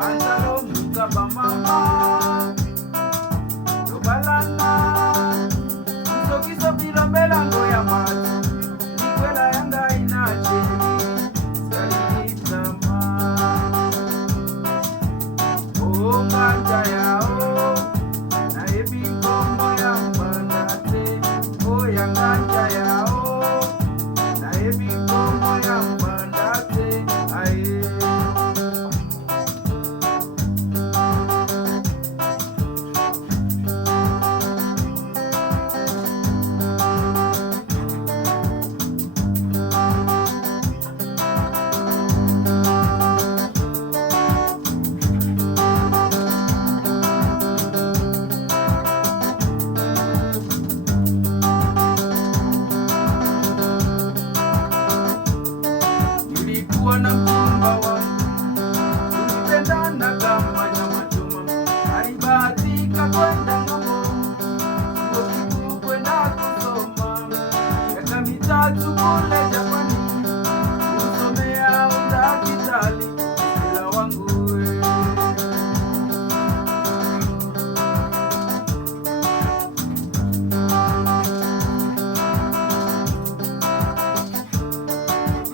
Antaro muka bamama Yobalana Soki sopiro belango ya mati Nikwela yanga inache Salitama Oh nganja yao Na ebi kombo ya mbandate Oh ya nganja yao Na ebi kombo ya mbandate Aye na mchumba wangu tulipendana kama nyama choma, alibahatika kwenda ng'ambo, chuo kikuu kwenda kusoma miaka mitatu kule Japani, kusomea udakitari ila wangu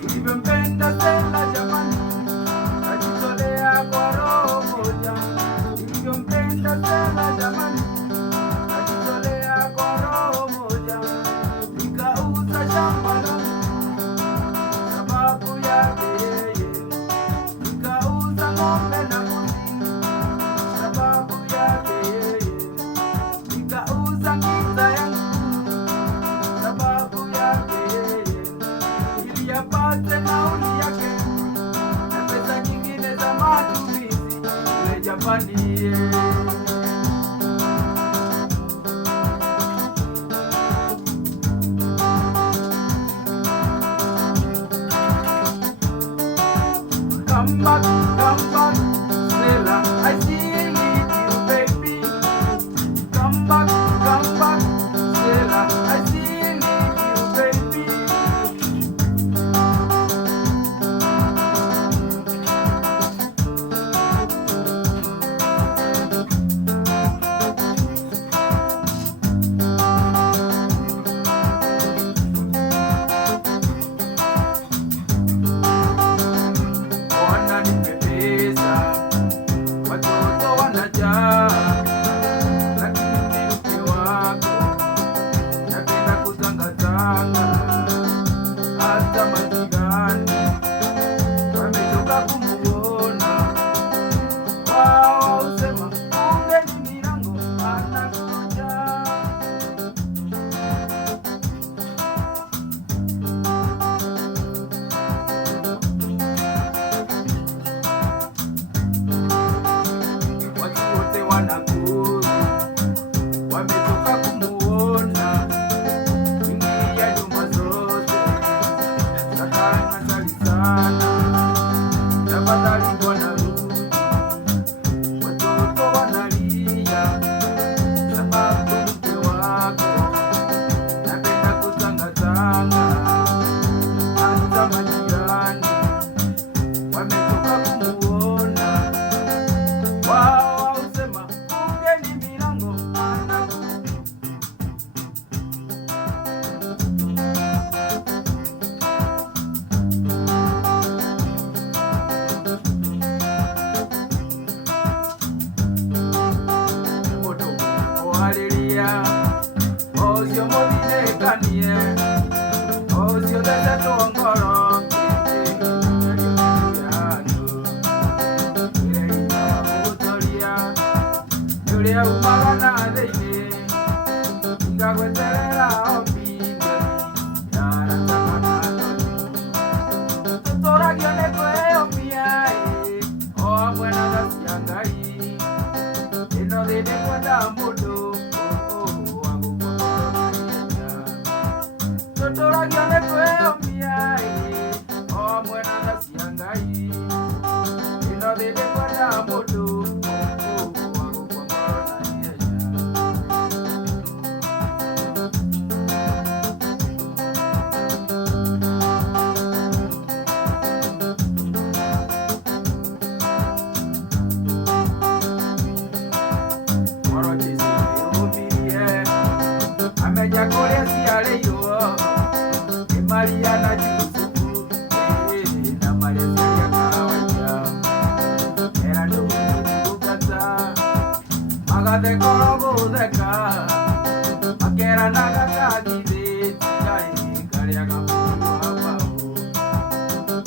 nilivyempenda Stella jamani, najitolea kwa roho moja. Nilivyempenda Stella jamani, najitolea kwa roho moja. Nikauza shamba langu sababu yake yeye, nikauza ng'ombe na mbuzi sababu yake yeye, nikauza ngiza yangu sababu yake yeye, ili yapate nauli yake na pesa nyingine za matumizi kule Japani. Come back, Stella, I still need you, baby. Come back, Stella, I still need you, baby. Wananipepesa, watoto wanajaa, lakini mke wako napenda kutangatanga. Hata majirani wametoka kumuona, wao husema fungeni milango anakuja. Watu wote wanakuja, wametoka kumuona, ingia nyumba zote, sakana sali sana, tafadhali bwana rudi. Watoto wanalia sababu mke wako napenda kutangatanga. Hata majirani wametoka kumuona, wao husema fungeni milango anakuja. Moto ohalelia osio mobilekanie osio deseto ngoro Yulia umagana deine ingagweterera ombingeni yaratakana tutoragio nekweo miae o buena gasiangai ino dine kwenda mundu tutoragio nekweo miae o buena gasiangai ino dine kwenda mundu thekoro gutheka makeranaga kagithĩti karĩaga mũndũ wa mbaũ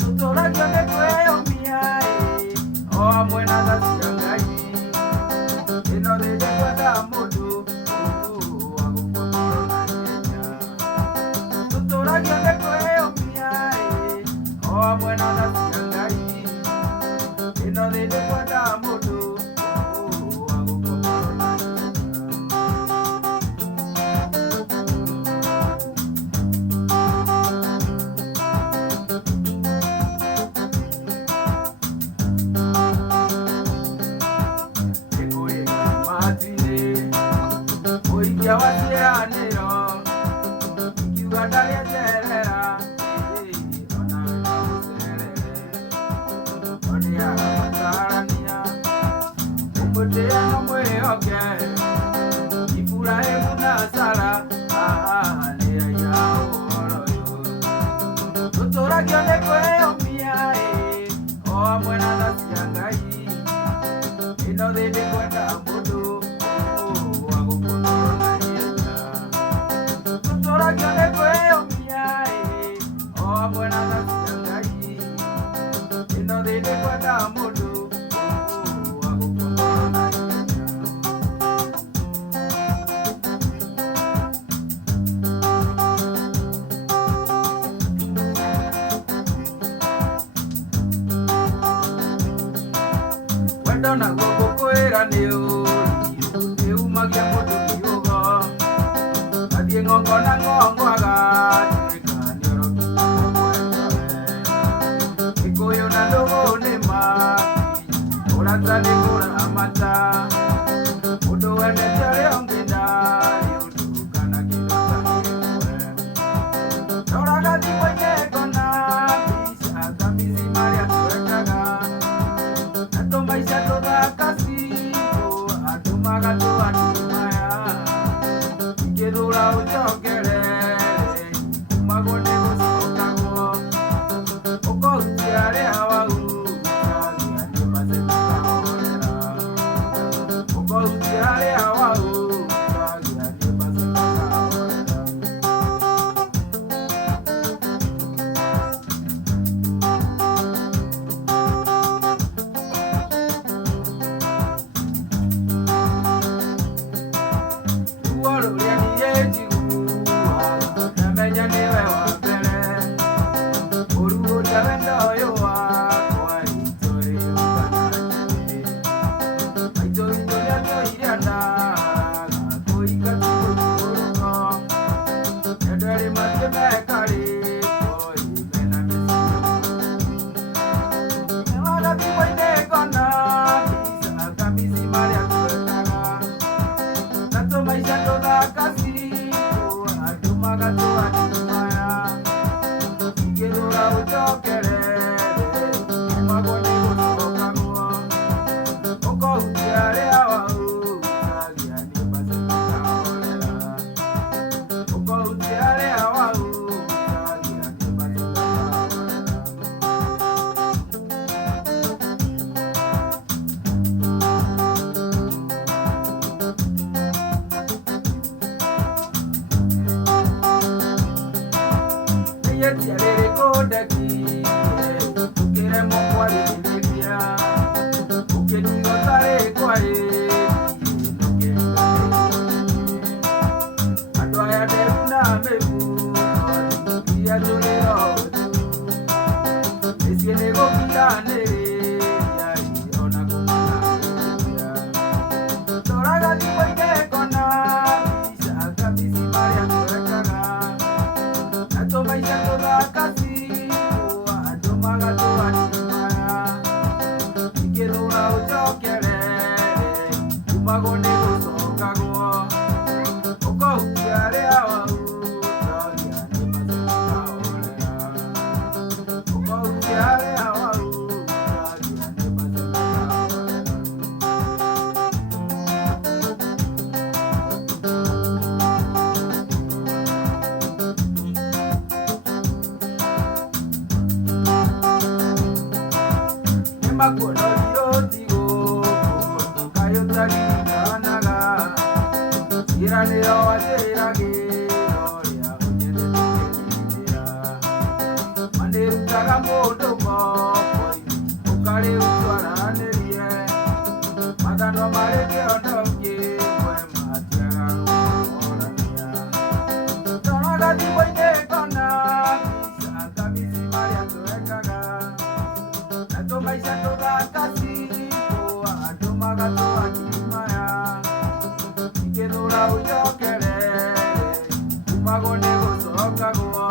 tũtũragio nĩ kwĩyũmia o hamwe na tha cia Ngai ĩno thĩ ndĩkwenda mũndũ wa gũkorwo na hinya tũtũragio nĩ kwĩyũmia o hamwe na tha cia Ngai ĩno thĩ ndĩkwenda mũndũ watiranĩro ikiuga ndagĩeterera ona wĩna mũcerere ũrĩaga matarania ũmũtĩe na mwĩhoke Iburahĩmu na Sara nĩ aiya ũhoro ũyũ tũtũragio nĩ kwĩyũmia o hamwe na tha cia Ngai ĩno thĩ ndĩkwenda mũndũ tũtũragio nĩ kwĩyũmia o hamwe na tha cia Ngai ĩno thĩ ndĩkwenda mũndũ wa gũkorwo na hinya wendo naguo ngũkwĩra nĩ ũũru nĩumagia mũndũ kiugo athiĩ ng'ongo na ng'ongo agatuĩka nĩorokia kwenda we Gĩkũyũ na ndũgũ nĩ maki ũrata nĩ kũramata mũndũ wendete ũrĩa ũngĩ ndarĩ ũndũ kana kĩndũ ta kĩmwe ndoraga thimũ-inĩ ngona mbica ta mici marĩa twekaga na tũmaica tũthaka cibũ andũ magatũatumaya ingĩthũra ũnjokerere kumagwo nĩ gũcokagwo ũkũhutia arĩa wahutia nĩ macekakahorera ũkũhutia arĩa wahutia nĩ macekakahorera ruo rũrĩa niĩ njiguaga ndamenya nĩwe wa mbere ũruũria wendo ũyũ wakwa itũ ĩũkananĩrĩ maitũ witũ nĩatũire ndaga kũhinga tũgũtũrũko endo erĩ matiũmeka rĩko mena mĩciĩ nĩwaga thimũ-inĩ ngona mbica ta mici marĩa twekaga na tũmaica tũthaka cibũ andũ magatũatumaya ingĩthũra ũnjokerere kumagwo nĩ gũcokagwo ũkũhutia arĩa wahutagia nĩ macekakahorera ũkũhutia arĩa wahutagia nĩ macekakahorera Nĩyetia rĩrĩ kũndekirie ũkĩremwo kwarĩrĩria ũkĩnigwo ta rĩkwa rĩngĩ andũ aya nderu na mĩbuto iria tũrĩo mĩciĩ nĩ gũkiranĩrĩria ona kũmaranĩria ndoraga thimũ-inĩ ngona mbica ta mici marĩa twekaga na tũmaica tũthaka cibũ andũ magatũatumaya ingĩthũra ũnjokerere kumagwo nĩ gũcokagwo ũkũhutia arĩa wahutagia nĩ macekakahorera ũkũhutia arĩa wahutagia nĩ macekakahorera nĩmakuonorio thigũkũ kaĩ ũtaririkanaga marĩ ũtwaranĩrie mathano marĩ kĩondoki mwe matiaga gũkorania tũroraga thimũ-inĩ kona mbica kabici marĩa twekaga na tũmaica tũthaka ciitũ andũ magatũakimaya ingĩthũra ũnjokere umagwo nĩ gũcokagwo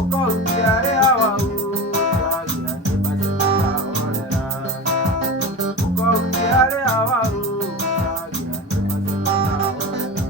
ũkahutia arĩa wau twagia nĩ maceta orera ũkahutia arĩa wau twagia nĩ maceta orera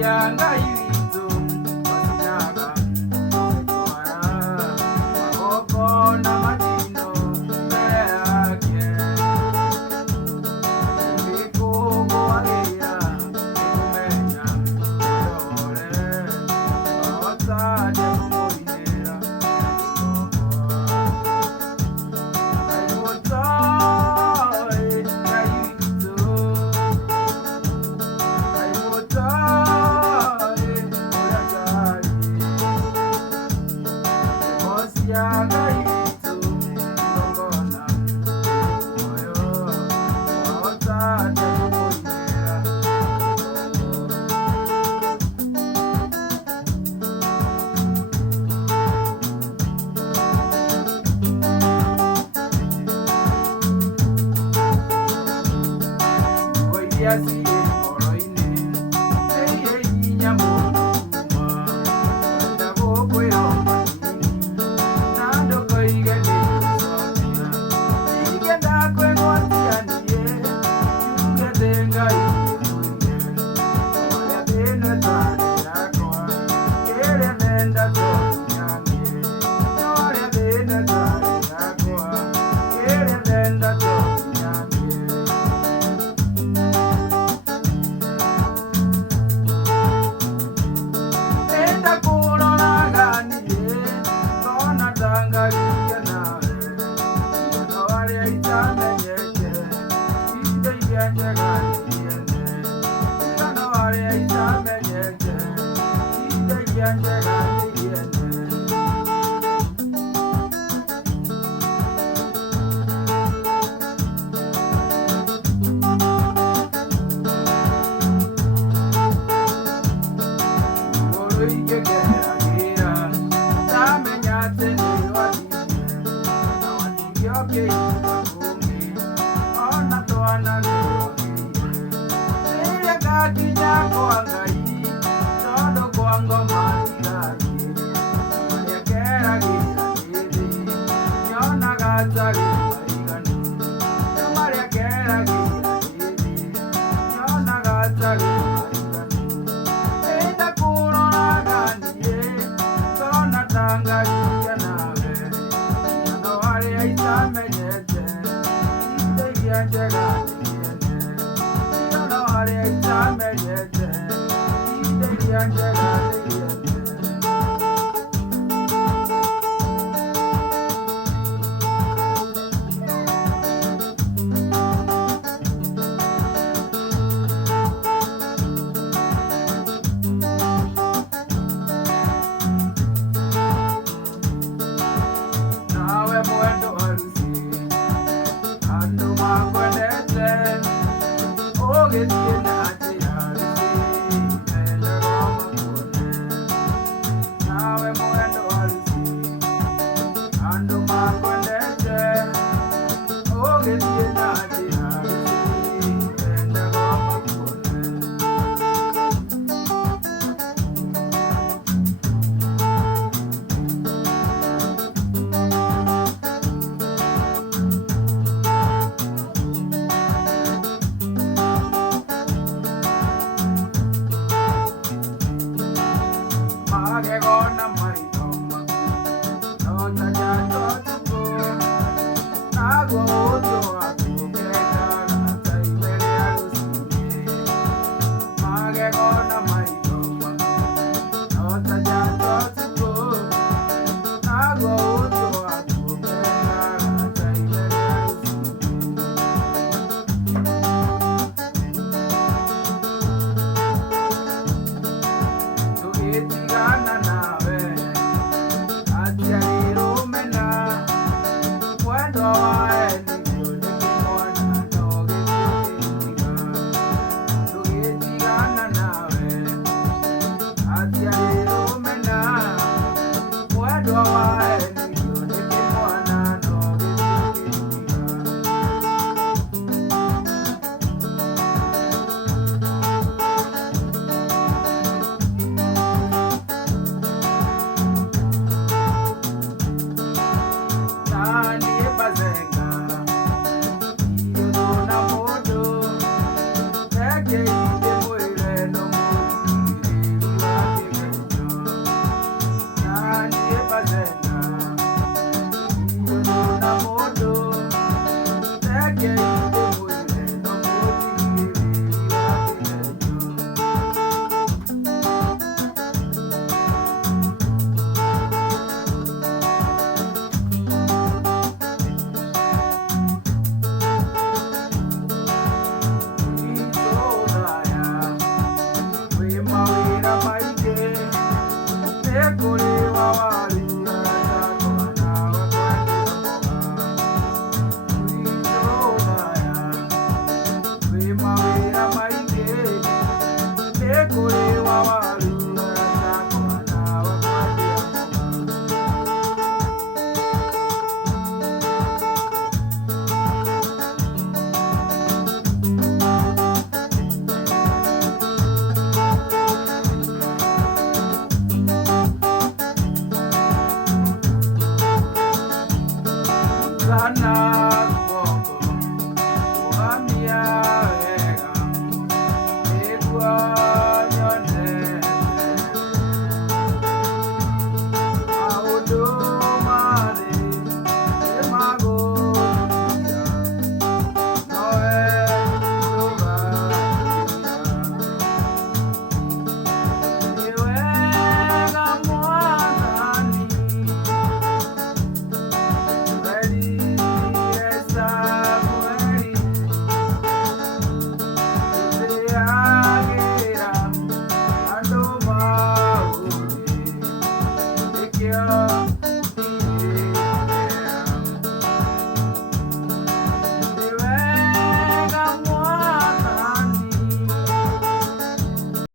cia Ngai witũ twacinaga tũgĩtwara magongona matino mbere yake. Tũgĩkũngũagĩra nĩkũmenya ũrore twahotaga kũmũinĩra Get